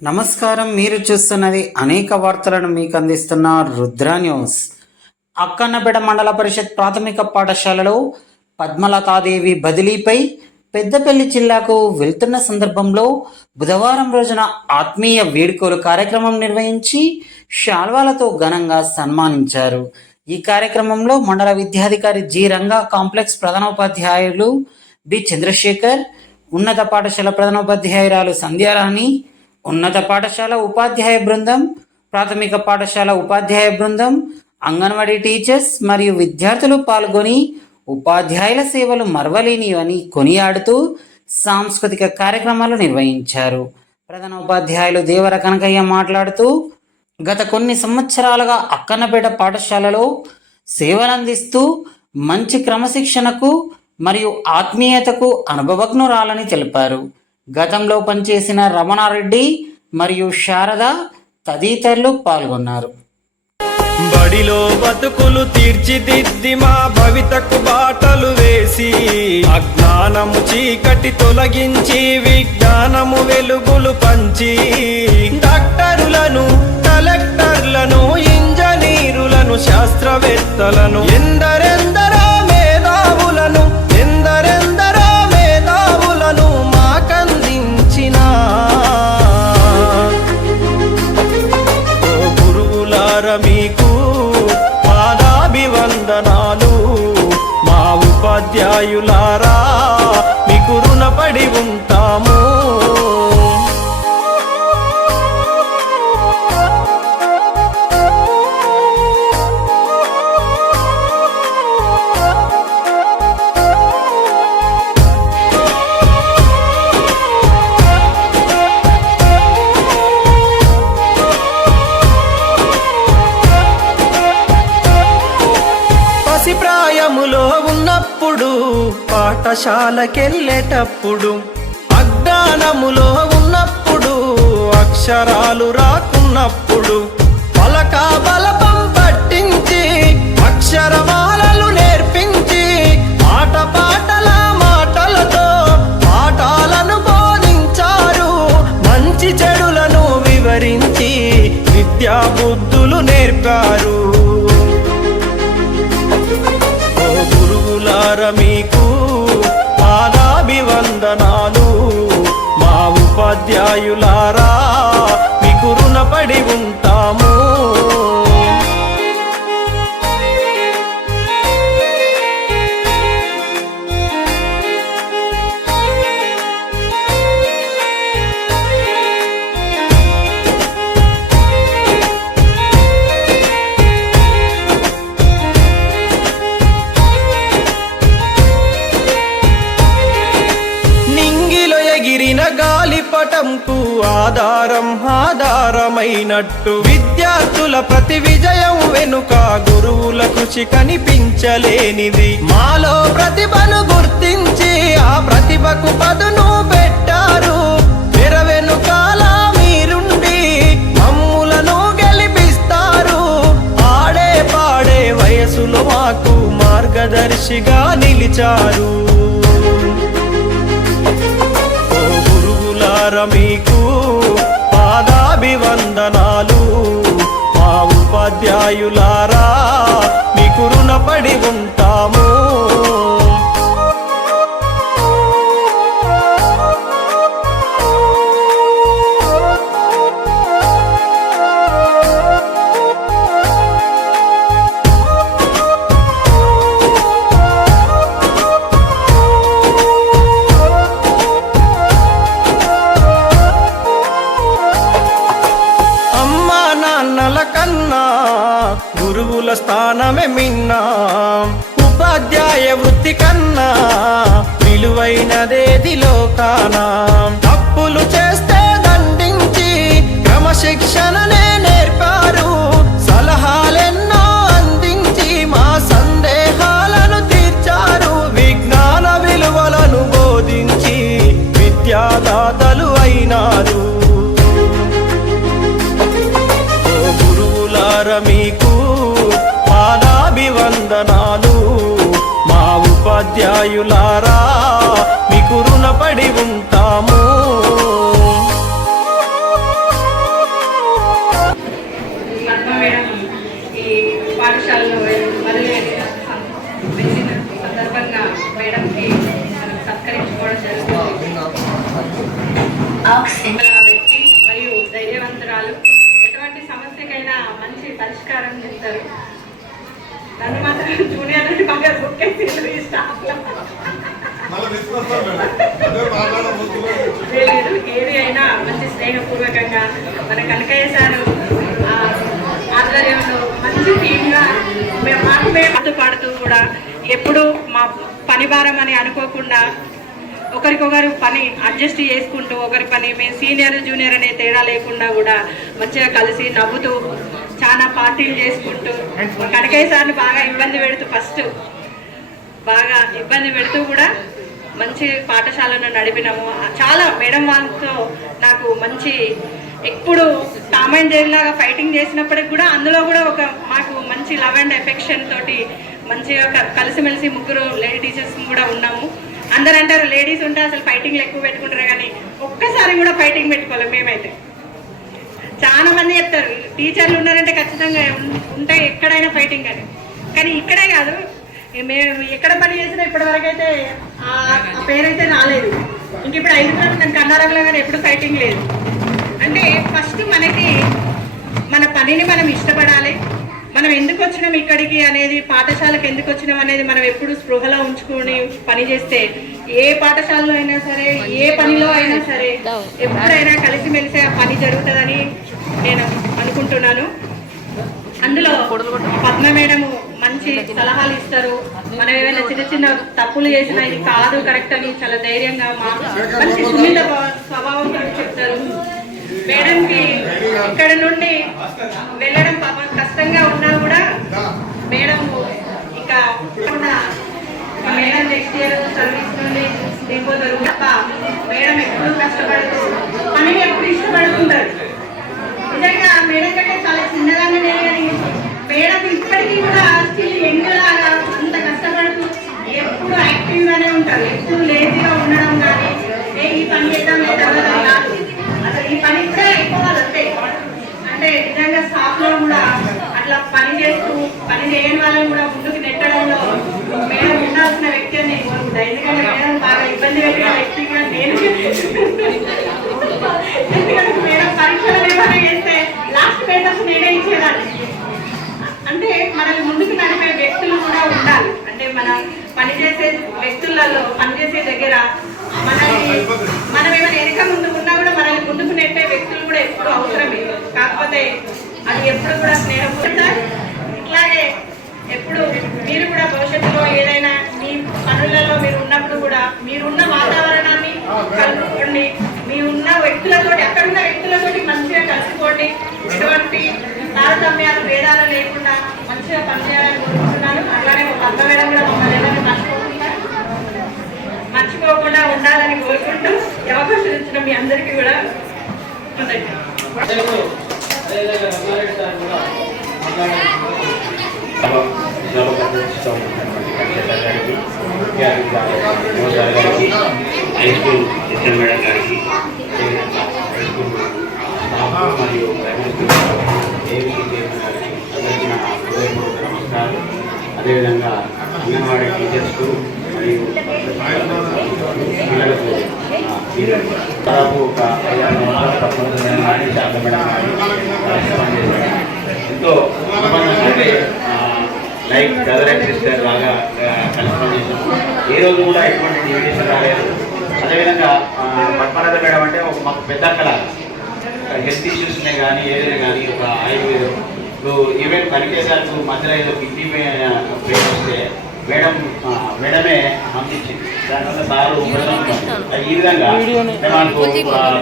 నమస్కారం, మీరు చూస్తున్నది అనేక వార్తలను మీకు అందిస్తున్న రుద్ర న్యూస్. అక్కన్నపేట మండల పరిషత్ ప్రాథమిక పాఠశాలలో పద్మలతాదేవి బదిలీపై పెద్దపల్లి జిల్లాకు వెళ్తున్న సందర్భంలో బుధవారం రోజున ఆత్మీయ వేడుకలు కార్యక్రమం నిర్వహించి శాల్వాలతో ఘనంగా సన్మానించారు. ఈ కార్యక్రమంలో మండల విద్యాధికారి జి రంగా, కాంప్లెక్స్ ప్రధానోపాధ్యాయులు బి చంద్రశేఖర్, ఉన్నత పాఠశాల ప్రధానోపాధ్యాయురాలు సంధ్యారాణి, ఉన్నత పాఠశాల ఉపాధ్యాయ బృందం, ప్రాథమిక పాఠశాల ఉపాధ్యాయ బృందం, అంగన్వాడీ టీచర్స్ మరియు విద్యార్థులు పాల్గొని ఉపాధ్యాయుల సేవలు మరవలేనివని కొనియాడుతూ సాంస్కృతిక కార్యక్రమాలు నిర్వహించారు. ప్రధాన ఉపాధ్యాయులు దేవర కనకయ్య మాట్లాడుతూ, గత కొన్ని సంవత్సరాలుగా అక్కన్నపేట పాఠశాలలో సేవలందిస్తూ మంచి క్రమశిక్షణకు మరియు ఆత్మీయతకు అనుభవజ్ఞురాలని తెలిపారు. గతంలో పనిచేసిన రమణారెడ్డి మరియు శారద తదితరులు పాల్గొన్నారు. బడిలో బతుకులు తీర్చిదిద్ది మా భవితకు బాటలు వేసి అజ్ఞానము చీకటి తొలగించి విజ్ఞానము వెలుగులు పంచి డాక్టరులను, కలెక్టర్లను, ఇంజనీరులను, శాస్త్రవేత్తలను, ఎందరెందరో మేధావులను మాకందించిన ఓ గురువులార మీకు పాదాభివందనాలు. మా ఉపాధ్యాయులారా మీకు రుణపడి ఉంటాము. ప్రాయములో ఉన్నప్పుడు, పాఠశాలకెళ్ళేటప్పుడు, అజ్ఞానములో ఉన్నప్పుడు, అక్షరాలు రాకున్నప్పుడు, పలక బలపం పట్టించి అక్షరమాలలు నేర్పించి ఆట పాటల మాటలతో పాఠాలను బోధించారు. మంచి చెడులను వివరించి విద్యా బుద్ధులు నేర్పారు. మీకు పాదాభివందనాలు. మా ఉపాధ్యాయులారా మీకు రుణపడి ఉంటాము. గాలిపటంకు ఆధారమైనట్టు విద్యార్థుల ప్రతి విజయం వెనుక గురువుల కృషి కనిపించలేనిది. మాలో ప్రతిభను గుర్తించి ఆ ప్రతిభకు పదును పెట్టారు. తెర వెనుకాల మీరుండి మమ్ములను గెలిపిస్తారు. ఆడే పాడే వయసులో మాకు మార్గదర్శిగా నిలిచారు. మీకు పాదాభివందనాలు. మా ఉపాధ్యాయులారా మీకు రుణపడి ఉంటాము. కన్నా గురువుల స్థానమే మిన్నా. ఉపాధ్యాయ వృత్తి కన్నా విలువైనదేది లోకాన. తప్పులు చేస్తే దండించి మొదలు అయినారు. ఓ గురువులార మీకు పాదాభివందనాలు, మా ఉపాధ్యాయులారా మీకు రుణపడి ఉంటాము. పాఠశాలలో మొదలైన సందర్భంగా మేడంకి సత్కరించుకోవడం జరుగుతుంది. వ్యక్తి మరియు ధైర్యవంతురాలు, ఎటువంటి సమస్యకైనా మంచి పరిష్కారం చేస్తారు. నన్ను మాత్రం జూనియర్ నుండి బాగా బుక్ చేసి స్టాఫ్లో ఏది అయినా మంచి స్నేహపూర్వకంగా మన కనకయ్య సార్ ఆధ్వర్యంలో మంచి టీమ్గా మేము పాడుతూ కూడా ఎప్పుడు మా పని భారం అని అనుకోకుండా ఒకరికొకరు పని అడ్జస్ట్ చేసుకుంటూ ఒకరి పని మేము సీనియర్ జూనియర్ అనే తేడా లేకుండా కూడా మంచిగా కలిసి నవ్వుతూ చాలా పార్టీలు చేసుకుంటూ కనకయ్య సార్ని బాగా ఇబ్బంది పెడుతూ బాగా ఇబ్బంది పెడుతూ కూడా మంచి పాఠశాలను నడిపినాము. చాలా మేడం వాళ్ళతో నాకు మంచి ఎప్పుడు టామ్ అండ్ జెర్రీ లాగా ఫైటింగ్ చేసినప్పటికి కూడా అందులో కూడా మాకు మంచి లవ్ అండ్ ఎఫెక్షన్ తోటి మంచిగా కలిసిమెలిసి ముగ్గురు లేడీ టీచర్స్ కూడా ఉన్నాము. అందరూ అంటారు లేడీస్ ఉంటే అసలు ఫైటింగ్లు ఎక్కువ పెట్టుకుంటారు, కానీ ఒక్కసారి కూడా ఫైటింగ్ పెట్టుకోలేము. మేమైతే చాలా మంది చెప్తారు టీచర్లు ఉన్నారంటే ఖచ్చితంగా ఉంటాయి ఎక్కడైనా ఫైటింగ్ అని, కానీ ఇక్కడే కాదు, మేము ఎక్కడ పని చేసినా ఇప్పటివరకు అయితే ఆ పేరైతే రాలేదు. ఇంక ఇప్పుడు 5 రోజులు నేను కర్ణాటకలో కానీ ఎప్పుడు ఫైటింగ్ లేదు. అంటే ఫస్ట్ మనకి మన పనిని మనం ఇష్టపడాలి. మనం ఎందుకు వచ్చినాం ఇక్కడికి అనేది, పాఠశాలకు ఎందుకు వచ్చినాం అనేది మనం ఎప్పుడు స్పృహలో ఉంచుకొని పని చేస్తే ఏ పాఠశాలలో అయినా సరే ఏ పనిలో అయినా సరే ఎప్పుడైనా కలిసిమెలిసి ఆ పని జరుగుతుందని నేను అనుకుంటున్నాను. అందులో పద్మ మేడము మంచి సలహాలు ఇస్తారు. మనం ఏమైనా చిన్న చిన్న తప్పులు చేసినా ఇది కాదు కరెక్ట్ అని చాలా ధైర్యంగా మంచి సున్నిత స్వభావంతో చెప్తారు. మేడంకి ఇక్కడ నుండి వెళ్ళడం కష్టంగా ఉన్నా కూడా మేడం ఇంకా మేడం నెక్స్ట్ ఇయర్ సర్వీస్ నుండి దిగిపోతారు తప్ప మేడం ఎప్పుడు కష్టపడుతూ పనిని ఎప్పుడు ఇష్టపడుతుంటారు. నిజంగా మేడం కంటే చాలా చిన్నదాన్ని కానీ మేడం ఇప్పటికీ కూడా స్టిల్ యంగ్ లాగా అంత కష్టపడుతూ ఎప్పుడు యాక్టివ్ గానే ఉంటారు. ఎప్పుడు లేజీగా ఉండడం కానీ ఈ పని చేద్దాం లేదా కాదు, అసలు ఈ పని కూడా అయిపోవాలంటే అంటే నిజంగా స్టాఫ్ లో కూడా అట్లా పని చేస్తూ పని చేయని వాళ్ళని కూడా ముందుకు నెట్టడంలో మేడం ఉండాల్సిన వ్యక్తి అని నేను కోరుకుంటాను. ఎందుకంటే మేడం బాగా ఇబ్బంది పెట్టిన వ్యక్తి కూడా నేను. ఎందుకంటే మేడం పరీక్షలు ఏమైనా చేస్తే లాస్ట్ పేపర్స్ నేనే ఇచ్చేదాన్ని. అంటే మనల్ని ముందుకు నడిపే వ్యక్తులు కూడా ఉండాలి. అంటే మన పనిచేసే వ్యక్తులలో పనిచేసే దగ్గర మనం ఏమైనా వెనక ముందుకు ఉన్నా కూడా మనల్ని ముందుకు నెట్టే వ్యక్తులు కూడా ఎప్పుడు అవసరమే. కాకపోతే అది ఎప్పుడు కూడా స్నేహపూర్త. ఇట్లాగే ఎప్పుడు మీరు కూడా భవిష్యత్తులో ఏదైనా మీ పనులలో మీరు ఉన్నప్పుడు కూడా మీరున్న వాతావరణాన్ని కలుపుకోండి. మీరున్న వ్యక్తులతో అక్కడున్న వ్యక్తులతోటి మంచిగా కలుసుకోండి. ఎటువంటి తారతమ్యాలు భేదాలు లేకుండా మంచిగా పనిచేయాలని కోరుకుంటున్నాను. అలానే పద్మ మేడం కూడా మమ్మల్ని ఏదైనా మర్చిపోకుండా ఉండాలని కోరుకుంటూ అవకాశం ఇచ్చిన మీ అందరికీ కూడా హై స్కూల్ సిస్టర్ మేడం గారికి, హై స్కూల్ స్టాఫ్ మరియు ప్రైమరీ స్కూల్ ఏబీసీ చైర్మన్ గారికి అందరికీ నా హృదయపూర్వక నమస్కారం. అదేవిధంగా అంగన్వాడీ టీచర్స్కు మరియు పిల్లలకు దాదాపు ఒక 5-6 సంవత్సరాలు తప్పనిసరి కానీ శారద మేడం కానీ పనిచేశారు. ఎంతో అంటే లైక్ బ్రదర్ అండ్ సిస్టర్ లాగా కలిసి పనిచేసాము. ఏ రోజు కూడా ఎటువంటి డివిజన్ రాలేదు. అదేవిధంగా పద్మనాథ మేడం అంటే ఒక మాకు పెద్ద కళ, హెల్త్ ఇష్యూస్నే కానీ ఏదైనా కానీ ఒక ఆయుర్వేదం ఇప్పుడు ఈవెన్ కనికేసార్కు మధ్యలో ఏదో కిడ్నీ పెయిన్ వస్తే మేడమే అందించింది. దానివల్ల సారు ఈ విధంగా మనకు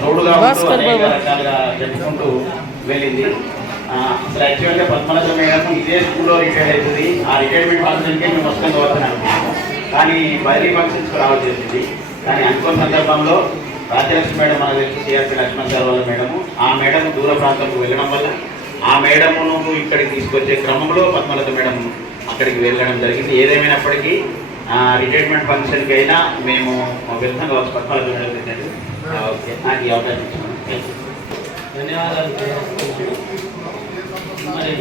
తోడుగా ఉంటూ అనేక రకాలుగా చెప్పుకుంటూ వెళ్ళింది. అసలు యాక్చువల్గా పద్మనాభ మేడం ఇదే స్కూల్లో రిటైర్ అవుతుంది. ఆ రిటైర్మెంట్ ఫంక్షన్కే మేము వస్తుంది వస్తున్నాను, కానీ బదిలీ ఫంక్షన్స్కి రావాల్సి వచ్చింది. కానీ అనుకున్న సందర్భంలో రాజ్యలక్ష్మి మేడం మనకు తెలుసు సిఆర్పి లక్ష్మణ్ సార్ వాళ్ళ మేడము. ఆ మేడం దూర ప్రాంతంకు వెళ్ళడం వల్ల ఆ మేడమును ఇక్కడికి తీసుకొచ్చే క్రమంలో పద్మలత మేడం అక్కడికి వెళ్ళడం జరిగింది. ఏదేమైనప్పటికీ రిటైర్మెంట్ ఫంక్షన్కి అయినా మేము వెళ్తాం కావచ్చు. పద్మలత మేడం పెట్టండి. ఓకే, నాకు ఈ అవకాశం ఇచ్చాను. ధన్యవాదాలు. మరి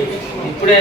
ఇప్పుడే